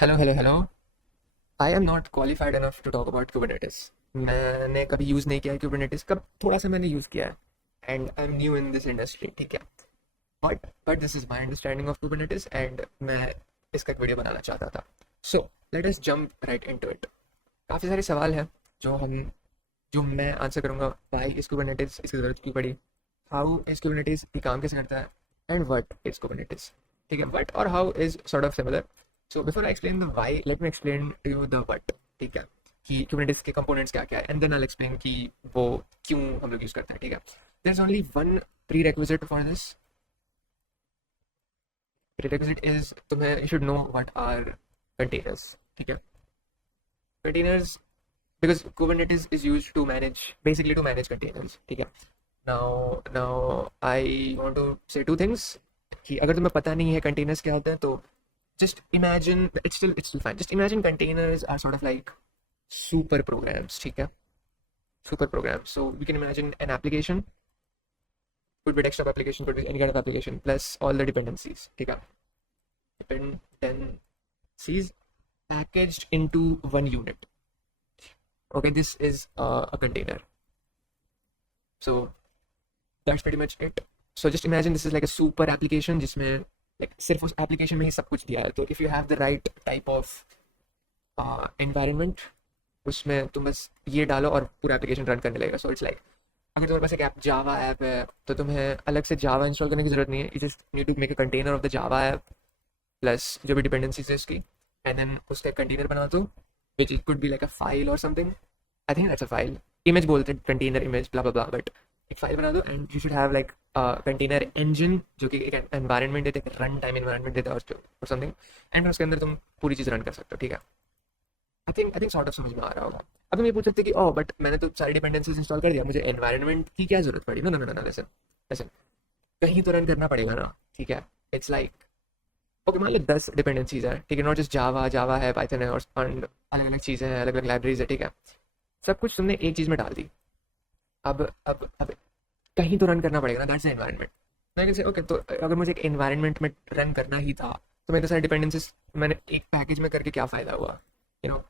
Hello hello hello. I am not qualified enough to talk about Kubernetes. मैंने कभी use नहीं किया है कुबरनेटिस। कब थोड़ा सा मैंने यूज़ किया है and I am new in this industry, ठीक है। But this is my understanding of Kubernetes and मैं इसका एक वीडियो बनाना चाहता था। So let us jump right into it. काफ़ी सारे सवाल हैं जो हम जो मैं आंसर करूँगा। वाई इज़ कुबरनेटिस, इसकी ज़रूरत क्यों पड़ी, हाउ इज़ कुबरनेटिस, ये काम कैसे करता है, एंड व्हाट इज़ कुबरनेटिस। ठीक है, व्हाट और how is sort of similar. So before I explain the why, let me explain to you the what. ठीक है, कि कुबरनेटिस के कंपोनेंट्स क्या क्या है, एंड देन आई एक्सप्लेन कि वो क्यों हम लोग यूज़ करते हैं। ठीक है, there is only one prerequisite for this. Prerequisite is तुम्हें you should know what are containers. ठीक है, containers, because Kubernetes is used to manage, basically to manage containers. ठीक है, now I want to say two things कि अगर तुम्हें पता नहीं है containers क्या होते हैं तो just imagine, it's still fine, just imagine containers are sort of like super programs. ठीक है, super programs. So we can imagine an application, could be desktop application, could be any kind of application, plus all the dependencies. ठीक है, dependencies packaged into one unit. Okay, this is a container. So that's pretty much it. So just imagine this is like a super application जिसमें like सिर्फ उस application में ही सब कुछ दिया है। तो if you have the right type of environment, उसमें तुम बस ये डालो और पूरा एप्लीकेशन रन करने लगेगा। सो इट्स लाइक अगर तुम्हारे पास एक ऐप जावा ऐप है तो तुम्हें अलग से जावा इंस्टॉल करने की जरूरत नहीं है। You just need to make a container of the Java app plus जो भी डिपेंडेंसीज है उसकी, एंड देन उसका कंटेनर बना दो which it could be like a file और something. I think that's a file, image बोलते हैं container image blah blah blah, but एक फाइल बना दो and you should have like container engine जो कि एक एनवायरनमेंट देते हैं, रन टाइम एनवायरनमेंट देता है और समथिंग, एंड उसके अंदर तुम पूरी चीज़ रन कर सकते हो। ठीक है, आई थिंक सॉर्ट ऑफ समझ में आ रहा होगा। अब तुम ये पूछ सकते कि ओह बट मैंने तो सारी डिपेंडेंसीज इंस्टॉल कर दिया, मुझे एनवायरनमेंट की क्या जरूरत पड़ी। No no no no, listen listen, कहीं तो रन करना पड़ेगा ना। ठीक है, इट्स लाइक ओके, मान लो 10 डिपेंडेंसीज है, ठीक है, नॉट जस्ट जावा, जावा है, पाइथन है, और अलग अलग चीज़ें हैं, अलग अलग लाइब्रेरीज है। ठीक है, सब कुछ तुमने एक चीज़ में डाल दी। अब कहीं तो रन करना पड़ेगा ना, दैट्स द एनवायरनमेंट। मैं कैसे ओके, तो अगर मुझे एक एनवायरनमेंट में रन करना ही था तो मेरे सारे डिपेंडेंसीज मैंने एक पैकेज में करके क्या फ़ायदा हुआ, you know.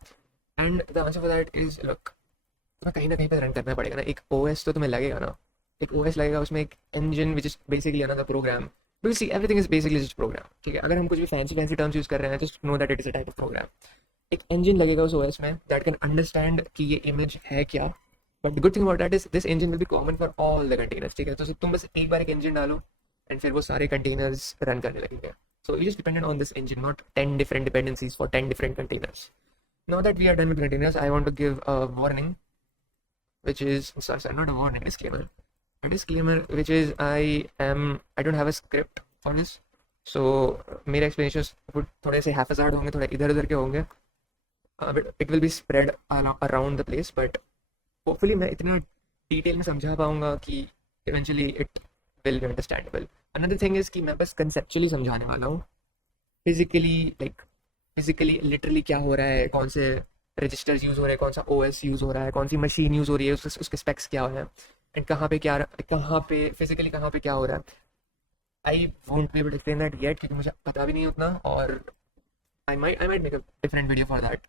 And the answer for that is look, तुम्हें कहीं ना कहीं पे रन करना पड़ेगा ना। एक ओएस तो तुम्हें लगेगा ना, एक ओएस लगेगा, उसमें एक engine which is basically another program, because see everything is basically just program. ठीक है, अगर हम कुछ भी फैंसी फैंसी टर्म्स यूज कर रहे हैं just know that it is a type of program. एक इंजन लगेगा उस ओएस में दैट कैन अंडरस्टैंड कि ये इमेज है क्या। But the good thing about that is this engine will be common for all the containers. ठीक है, तो तुम बस एक बार एक इंजन डालो एंड फिर वो सारे कंटेनर्स रन करने लगेंगे। So it is dependent on this engine, not 10 different dependencies for 10 different containers. Now that we are done with containers, I want to give a warning, which is sorry, not a warning, disclaimer. A disclaimer, which is I don't have a script for this. So मेरे explanations थोड़े से haphazard होंगे, थोड़े इधर उधर के होंगे. But it will be spread around the place. But hopefully मैं इतना डिटेल में समझा पाऊंगा कि eventually it will be understandable. Another thing is कि मैं बस conceptually समझाने वाला हूँ. फिजिकली लाइक फिजिकली लिटरली क्या हो रहा है, कौन से रजिस्टर्स यूज़ हो रहे हैं, कौन सा ओएस यूज़ हो रहा है, कौन सी मशीन यूज़ हो रही है, उसके स्पेक्स क्या हो रहे हैं, एंड कहाँ पे फिजिकली कहाँ पे क्या हो रहा है। I won't be able to explain that yet क्योंकि मुझे पता भी नहीं उतना, और I might make a different video for that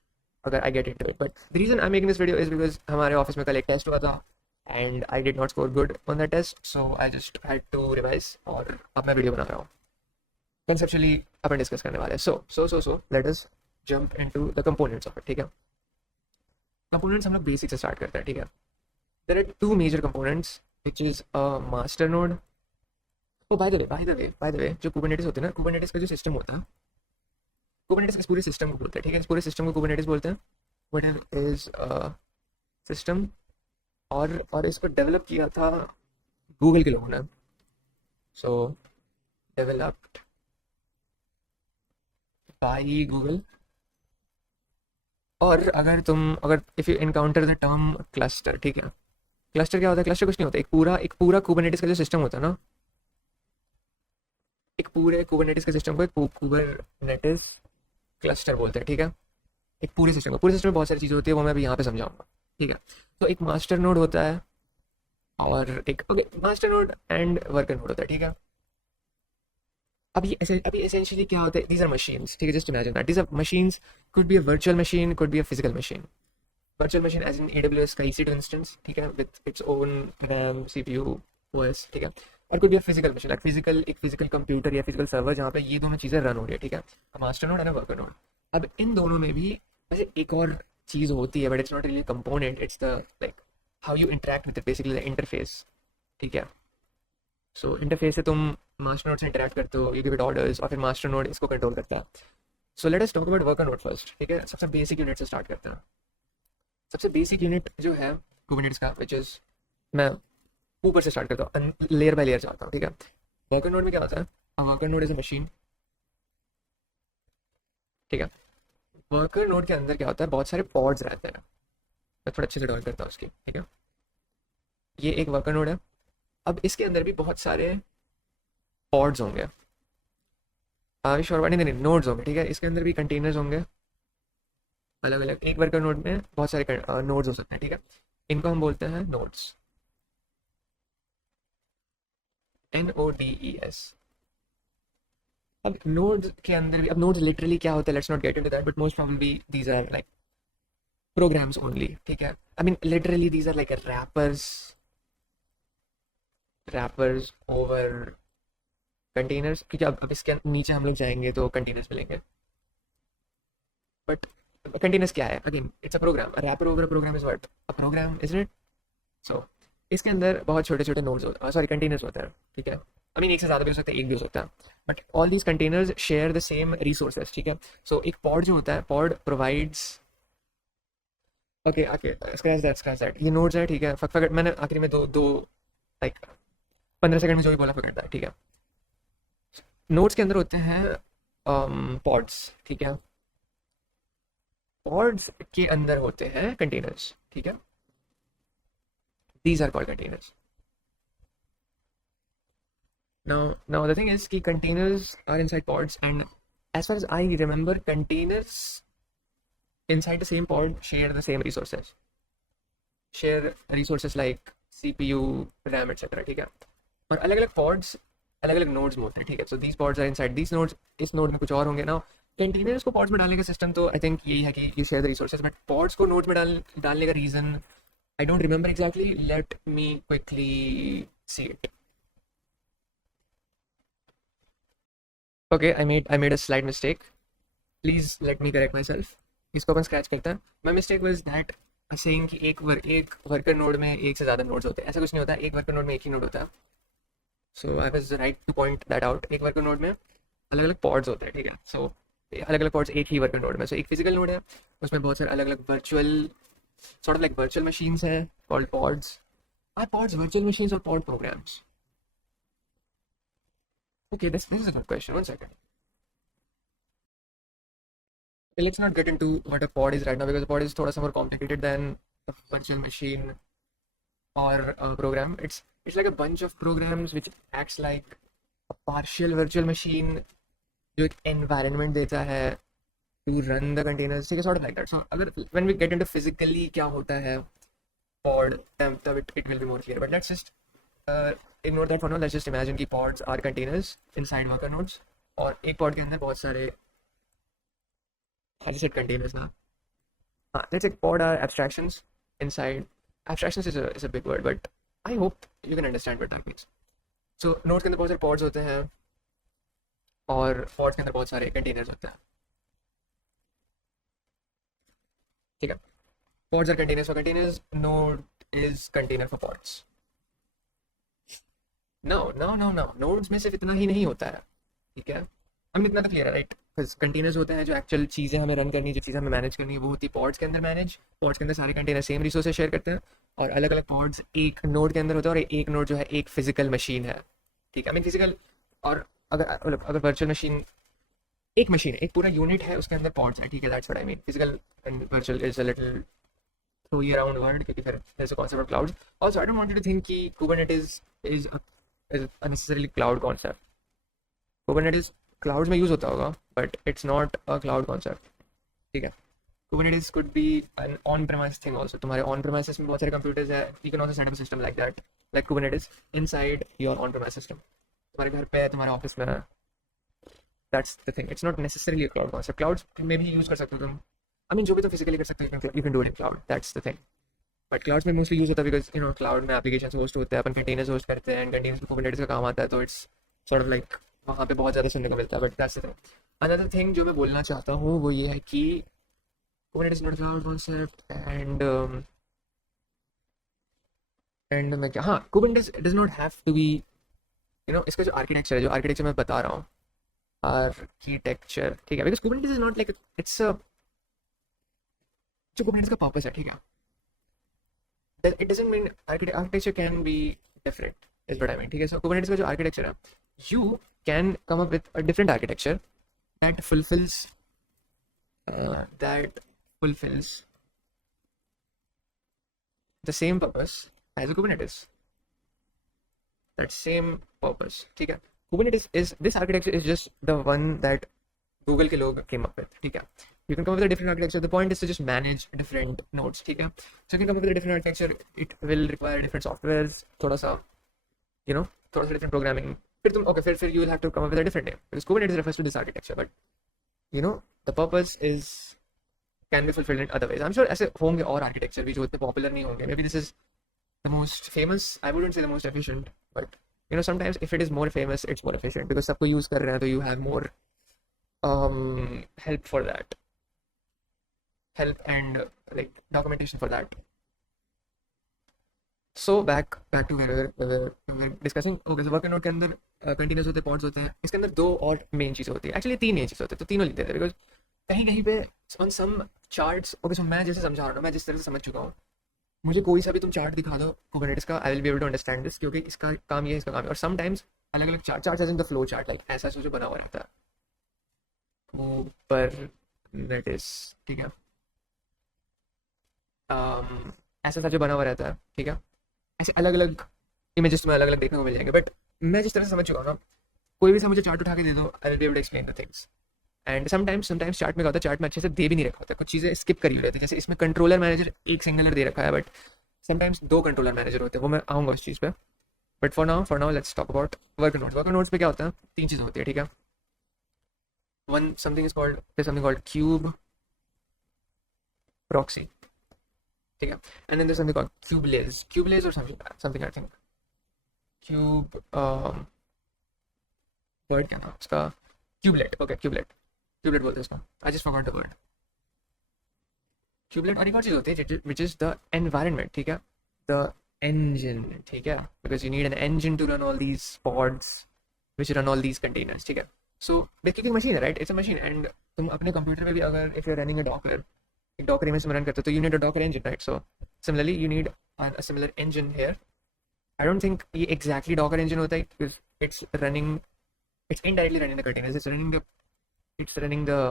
अगर I get into it. But the reason I making this video is because हमारे ऑफिस में कल एक टेस्ट हुआ था and I did not score good on that test, so I just had to revise और अब मैं वीडियो बना रहा हूँ। कंसेप्चुअली अपन डिस्कस करने वाले हैं। So let us jump into the components of it. ठीक है, कंपोनेंट्स हम लोग बेसिक से स्टार्ट करते हैं। ठीक है, there are two major components which is a master node. Oh by the way जो कुबरनेटिस होते हैं ना, कुबरनेटिस का जो सिस्टम होता है, कुबरनेटिस इस पूरे सिस्टम को बोलते हैं। ठीक है, इस पूरे सिस्टम को कुबरनेटिस बोलते हैं। व्हाट इज सिस्टम, और इसको डेवलप किया था गूगल के लोगों ने। सो डेवलप्ड बाय गूगल। और अगर if you encounter the term cluster, ठीक है, क्लस्टर क्या होता है? क्लस्टर कुछ नहीं होता, एक पूरा कुबरनेटिस का जो सिस्टम होता है ना, एक पूरे कुबरनेटिस के सिस्टम को एक कुबरनेटिस क्लस्टर बोलते हैं। ठीक है, एक पूरे सिस्टम में बहुत सारी चीज़ें होती है, वो मैं अभी यहाँ पे समझाऊंगा। ठीक है, तो एक मास्टर नोड होता है और एक okay, master node and worker node होता है। ठीक है, अभी एसेंशियली क्या होता है, दीज आर मशीन्स, ठीक है, just imagine that these are machines, could be a virtual machine, could be a physical machine. Virtual machine as in AWS का EC2 इंस्टेंस, ठीक है, with its own RAM, CPU, OS, ठीक है. और could be a physical machine, like physical, एक physical computer या physical server जहाँ पे ये दोनों चीज़ें रन हो रही है, ठीक है, master node and worker node. अब इन दोनों में भी वैसे एक और चीज़ होती है, but it's not really component, it's the like how you interact with basically the interface, ठीक है. सो इंटरफेस से तुम मास्टर नोड से इंटरेक्ट करते हो, यू गिव इट ऑर्डर्स, और फिर मास्टर नोड इसको कंट्रोल करता है. So let us talk about worker node first, ठीक है, सबसे बेसिक यूनिट से स्टार्ट करते हैं. सबसे बेसिक यूनिट जो है कुबरनेटिस का, विच इज, मैं ऊपर से स्टार्ट करता हूँ, लेयर बाय लेयर जाता हूँ, ठीक है. वर्कर नोड में क्या होता है, worker node is a machine, ठीक है. वर्कर नोड के अंदर क्या होता है, बहुत सारे पॉड्स रहते हैं. मैं थोड़ा अच्छे से ड्रॉ करता हूँ उसकी, ठीक है. ये एक वर्कर नोड है. अब इसके अंदर भी बहुत सारे पॉड्स होंगे, श्योर नहीं नहीं नोड्स होंगे, ठीक है. इसके अंदर भी कंटेनर्स होंगे अलग अलग. एक वर्कर नोड में बहुत सारे नोड्स हो सकते हैं, ठीक है. इनको हम बोलते हैं नोड्स, NODES. अब नोड्स के अंदर भी, अब नोड्स लिटरली क्या होता है, let's not get into that, but most probably these are like programs only, ठीक है. I mean literally these are like wrappers over containers, क्योंकि अब इसके नीचे हम लोग जाएंगे तो कंटेनर्स मिलेंगे. बट कंटेनर्स क्या है, again it's a program. Wrapper over a program is what, a program, is it. So इसके अंदर बहुत छोटे छोटे नोड्स होते, सॉरी कंटेनर्स होते हैं, ठीक है. आई मीन एक से ज़्यादा भी हो सकता है, एक भी हो सकता है, but all these containers share the same resources, ठीक है. सो एक पॉड जो होता है, pod provides, okay okay, scratch that, ये नोड्स है, ठीक है. फक मैंने आखिरी में दो दो लाइक 15 सेकंड में जो भी बोला फक दैट, ठीक है. नोड्स के अंदर होते हैं पॉड्स, ठीक है. पॉड्स के अंदर होते हैं कंटेनर्स, ठीक है. These are called containers. Now the thing is कि containers are inside pods, and as far as I remember, containers inside the same pod share the same resources. Share resources like CPU, RAM, etc. ठीक है. और अलग अलग pods अलग अलग nodes में होते हैं, ठीक है. So these pods are inside these nodes. इस node में कुछ और होंगे. Now containers को pods में डालने का system तो I think यही है कि you share the resources, but pods को nodes में डालने का reason I don't remember exactly. Let me quickly see it. Okay, I made a slight mistake. Please let me correct myself. इसको अपन scratch करते हैं. My mistake was that saying कि एक worker node में एक से ज़्यादा नोड्स होते हैं, ऐसा कुछ नहीं होता. एक वर्कर नोड में एक ही नोड होता है. So I was right to point that out. एक वर्कर नोड में अलग अलग पॉड्स होते हैं, ठीक है. सो अलग अलग पॉड्स एक ही वर्कर नोड में. सो एक फिजिकल नोड है, उसमें बहुत सारे अलग अलग virtual, sort of like virtual machines हैं called pods. Are pods virtual machines और pod programs? Okay, this is a good question. One second. Let's not get into what a pod is right now, because a pod is थोड़ा सा more complicated than a virtual machine or a program. It's like a bunch of programs which acts like a partial virtual machine जो एक environment देता है to run the containers, ठीक है, sort of like that. So अगर when we get into physically क्या होता है pod, तब it will be more clear. But let's just ignore that for now. Let's just imagine कि pods are containers inside worker nodes, और एक pod के अंदर बहुत सारे, I just said containers now. Let's say pod are abstractions inside. Abstractions is a big word, but I hope you can understand what that means. So nodes के अंदर बहुत सारे pods होते हैं, और pods के अंदर बहुत सारे containers होते हैं, ठीक है. Pods are containers for containers. Node is container for pods. No. Nodes में सिर्फ इतना ही नहीं होता है, ठीक है. हम इतना तो क्लियर है, राइट. कंटेनर्स होते हैं जो एक्चुअल चीज़ें हमें रन करनी है, जो चीज़ें हमें मैनेज करनी है, वो होती है पॉड्स के अंदर मैनेज. पॉड्स के अंदर सारे कंटेनर सेम रिसोर्सेज शेयर करते हैं, और अलग अलग पॉड्स एक नोड के अंदर होते हैं, और एक नोड जो है एक फिजिकल मशीन है, ठीक है. आई मीन फिजिकल, और अगर वर्चुअल मशीन एक मशीन है, एक पूरा यूनिट है, उसके अंदर पॉड्स है, ठीक है. That's what I mean. Physical and virtual is a little throw ये अराउंड वर्ड, क्योंकि फिर there is a concept of clouds. Also I don't want you to think कि Kubernetes is unnecessarily cloud concept. Kubernetes clouds में use होता होगा, but it's not a cloud concept, ठीक है. Kubernetes could be an on premise thing also. तुम्हारे on premises में बहुत सारे कंप्यूटर्स है, you can also set up system like that, like Kubernetes inside your on premise system. तुम्हारे घर पे है, तुम्हारे ऑफिस में है, that's the thing, it's not necessarily a cloud concept. Clouds में भी यूज कर सकते हो तुम, आई मीन जो भी तुम फिजिकली कर सकते हो you can do it in cloud, that's the thing. But clouds में मोस्टली यूज होता है बिकॉज क्लाउड में एप्लीकेशन होस्ट होते हैं, अपन कंटेनर्स होस्ट करते हैं, एंड कंटेनर्स में कुबरनेटिस का काम आता है, तो इट्स सॉर्ट ऑफ लाइक वहाँ पे बहुत ज़्यादा सुनने को मिलता है. But that's the thing. Another thing जो मैं बोलना चाहता हूँ वो ये है कि Kubernetes not cloud concept. And मैं क्या, हाँ, Kubernetes does not have to be, इसका जो आर्किटेक्चर है, जो आर्किटेक्चर मैं बता रहा हूँ, आर्किटेक्चर, ठीक है, because Kubernetes is not like, it's जो कुबरनेटिस का पर्पस है, ठीक है, it doesn't mean architecture can be different, is what I mean, ठीक है. So Kubernetes का जो architecture है, you can come up with a different architecture that fulfills the same purpose as a Kubernetes, that same purpose, ठीक है. Kubernetes is, this architecture is just the one that Google के लोग came up with, ठीक है. You can come up with a different architecture. The point is to just manage different nodes, ठीक है. So you can come up with a different architecture. It will require different softwares, थोड़ा सा, थोड़ा सा different programming. फिर तुम, okay, फिर you will have to come up with a different name because Kubernetes refers to this architecture, but the purpose is can be fulfilled in other ways. I'm sure ऐसे होंगे और architecture भी जो इतने popular नहीं होंगे. Maybe this is the most famous. I wouldn't say the most efficient, but sometimes if it is more famous, it's more efficient because सबको use कर रहे हैं, तो you have more help for that. Help and like documentation for that. So back to where we're discussing. Okay, so worker node के अंदर containers होते हैं, pods होते हैं. इसके अंदर दो और मेन चीज़ें होती है, एक्चुअली तीन मेन चीज़ें होती है, तो तीनों लिखते थे बिकॉज कहीं कहीं पे ऑन सम चार्ट्स. ओके, सो मैं जैसे समझा रहा हूँ, मैं जिस तरह से समझ चुका हूँ, मुझे कोई सा भी तुम चार्ट दिखा दो कुबरनेटिस का, I will be able to understand this, क्योंकि इसका काम ये है, इसका काम है. और समटाइम्स अलग अलग chart as in the flow chart, like ऐसा जो बना हुआ रहता है कुबरनेटिस, ठीक है, ऐसा जो बना हुआ रहता है, ठीक है. ऐसे अलग अलग इमेजेस में अलग अलग देखने को मिल जाएंगे. बट मैं जिस तरह से समझ चुका हूँ ना, कोई भी सा मुझे चार्ट उठा के दे दो, I will be able to explain the things. And sometimes chart में क्या होता है, चार्ट में अच्छे से दे भी नहीं रखा होता है, कुछ चीज़ें स्किप करी हुई रहती है. जैसे इसमें कंट्रोलर मैनेजर एक सिंगुलर दे रखा है, बट समटाइम्स दो कंट्रोलर मैनेजर होते हैं, वो मैं आऊँगा उस चीज़ पे. But for now let's talk about worker nodes. Worker nodes पे क्या होता है, तीन चीज़ें होती है, ठीक है. One something called kube proxy, ठीक है. And then there something called kubeless और something I think kube word क्या नाम उसका, क्यूबलेट. ओके, क्यूबलेट बोलते हैं उसका, I just forgot the word kubelet. और एक और चीज़ होती है विच इज़ द एनवायरनमेंट, ठीक है, द engine, ठीक है, because you need an engine to run all these pods which run all these containers, ठीक है. So basically machine है, right, it's a machine. and तुम अपने कंप्यूटर में भी अगर if you're running a docker, एक docker image में run करते हो, तो you need a docker engine, right. So similarly you need a similar engine here. I don't think ये exactly docker engine होता है because it's indirectly running the containers, it's running the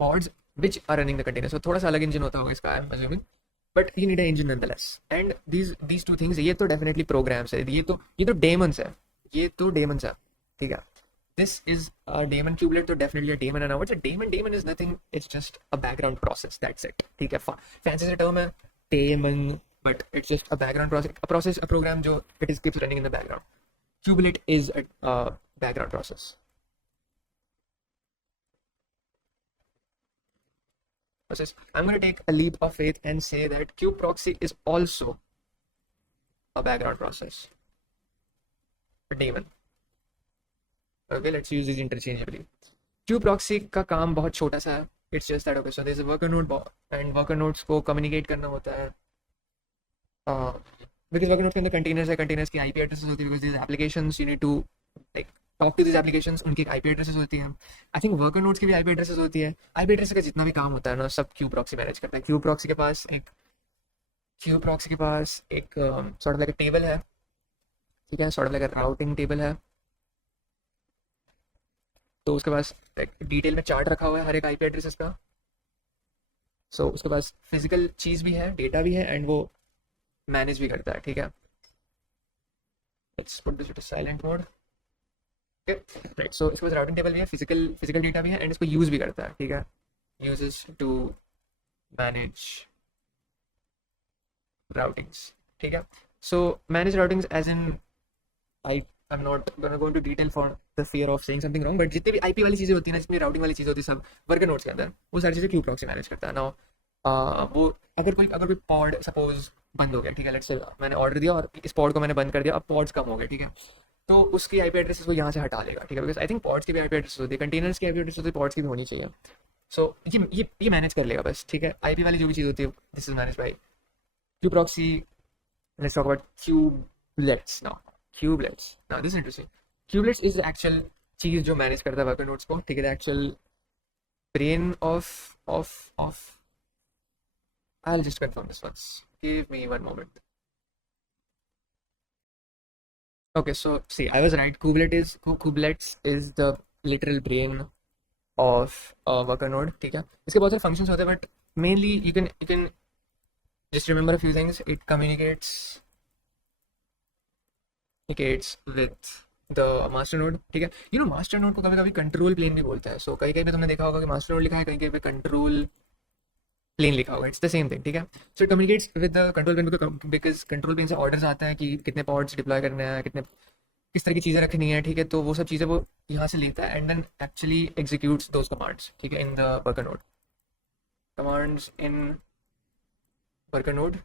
pods which are running the containers. So थोड़ा सा अलग engine होता होगा इसका, I'm assuming, but you need an engine nonetheless. And these two things, ये तो definitely programs है, ये तो daemons है, ठीक है. This is a daemon. Kubelet तो definitely a daemon है ना. What's a daemon? Daemon is nothing, it's just a background process, that's it, ठीक है. Fancy सा term है daemon, but it's just a background process, a program जो it keeps running in the background. Kubelet is a background process. I'm going to take a leap of faith and say that kubeproxy is also a background process, a daemon. Okay, let's use these interchangeably. kubeproxy का काम बहुत छोटा सा है. It's just that, okay, so there's a worker node and worker nodes को communicate करना होता है, because worker nodes के अंदर containers है, containers की IP addresses होती है, because these applications you need to like talk to these applications, उनकी IP addresses होती हैं. I think worker nodes की भी IP addresses होती है. IP address का जितना भी काम होता है ना, सब kubeproxy मैनेज करता है. kubeproxy के पास एक sort of like a table है, ठीक है, sort of like a routing table है. तो उसके पास डिटेल में चार्ट रखा हुआ है हर एक IP एड्रेसेस का. सो उसके पास फिजिकल चीज़ भी है, डेटा भी है, एंड वो मैनेज भी करता है, ठीक है. Let's put this to silent mode. Right, so इसके पास राउटिंग टेबल भी है, फिजिकल डेटा भी है, एंड इसको यूज़ भी करता है, ठीक है. यूजेस टू मैनेज राउटिंग्स, ठीक है. So manage routings as in I am not gonna go into detail for the fear of saying something wrong, but जितने भी आईपी वाली चीज़ें होती हैं ना, जितनी राउटिंग वाली चीज़ें होती है सब वर्कर नोड्स के अंदर, वो सारी चीज़ें क्यू प्रॉक्सी मैनेज करता है ना। वो अगर कोई पॉड सपोज बंद हो गया, ठीक है, लेट्स से मैंने ऑर्डर दिया और इस पॉड को मैंने बंद कर दिया, अब पॉड्स कम हो गए, ठीक है, तो उसकी आईपी एड्रेसेस वो यहाँ से हटा लेगा, ठीक है, बिकॉज आई थिंक पॉड्स की भी आईपी एड्रेस होती है, कंटेनर्स की आईपी एड्रेस होती है, पॉड्स की भी होनी चाहिए। सो ये मैनेज कर लेगा बस, ठीक है। आईपी वाली जो भी चीज़ होती है, this is manage by kube proxy. Let's talk about kubelets now. Kubelets now, this is interesting. Kubelets is the actual चीज़ जो मैनेज करता है वर्कर नोड्स को, ठीक है, the actual brain of I'll just confirm this once. Give me one moment. Okay, so see, I was right. Kubelets is the literal brain of a worker node. ठीक है, इसके बहुत सारे functions होते हैं, but mainly you can just remember a few things. It communicates with the master node. ठीक है, master node को कभी कभी control plane भी बोलते हैं. So कहीं कहीं पे तुमने देखा होगा कि master node लिखा है, कहीं कहीं पे control प्लेन लिखा होगा, इट्स द सेम थिंग, ठीक है। So it communicates with the control plane, because control plane से ऑर्डर्स आते हैं कि कितने पॉड्स डिप्लॉय करने हैं, कितने किस तरह की चीज़ें रखनी है, ठीक है, तो वो सब चीज़ें वो यहाँ से लेता है and then actually executes those commands, ठीक है, in the worker node. Commands in worker node,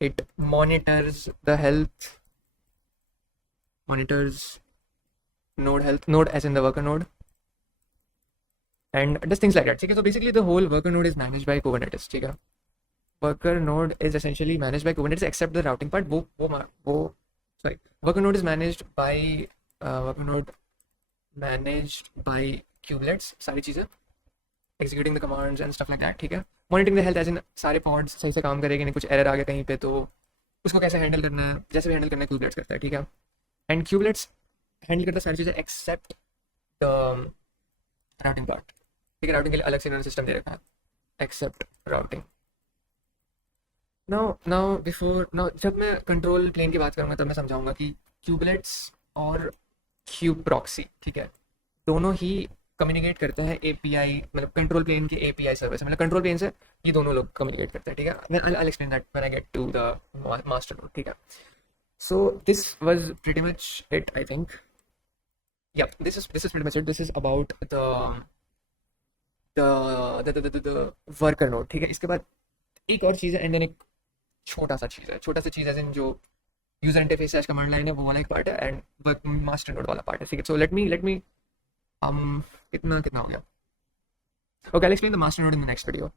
it monitors the health, monitors node as in the worker node and does things like that, ठीक है। So basically the whole worker node is managed by Kubernetes, ठीक है। worker node is essentially managed by Kubernetes except the routing part, वो sorry, worker node is managed by kubelets, सारी चीज़ें executing the commands and stuff like that, ठीक है। monitoring the health as in सारे pods सही से काम करेंगे, नहीं कुछ error आ गया कहीं पे तो उसको कैसे हैंडल करना है, जैसे भी हैंडल करना है kubelets करता है, ठीक है। एंड kubelets हैंडल करता है सारी चीज़ें एक्सेप्ट द राउटिंग पार्ट, ठीक है। राउटिंग के लिए अलग से इन्होंने सिस्टम दे रखा है, एक्सेप्ट राउटिंग। नाउ जब मैं कंट्रोल प्लेन की बात करूँगा तब मैं समझाऊंगा कि क्यूबलेट्स और क्यूब प्रॉक्सी, ठीक है, दोनों ही कम्युनिकेट करते हैं एपीआई, मतलब कंट्रोल प्लेन के एपीआई सर्विस, मतलब कंट्रोल प्लेन से ये दोनों लोग कम्युनिकेट करते हैं, ठीक है। I'll explain that when I get to the master node, ठीक है। So this was pretty much it, I think. Yeah, this is pretty much it. This is about the worker node, ठीक है। इसके बाद एक और चीज़ है एंड देन एक छोटा सा चीज़ है जो यूजर इंटरफेस है, कमांड लाइन है, वो वाला एक पार्ट है एंड वर्क मास्टर नोड वाला पार्ट है, ठीक है। सो लेट मी कितना हो गया, okay, I explain the master node in the next video.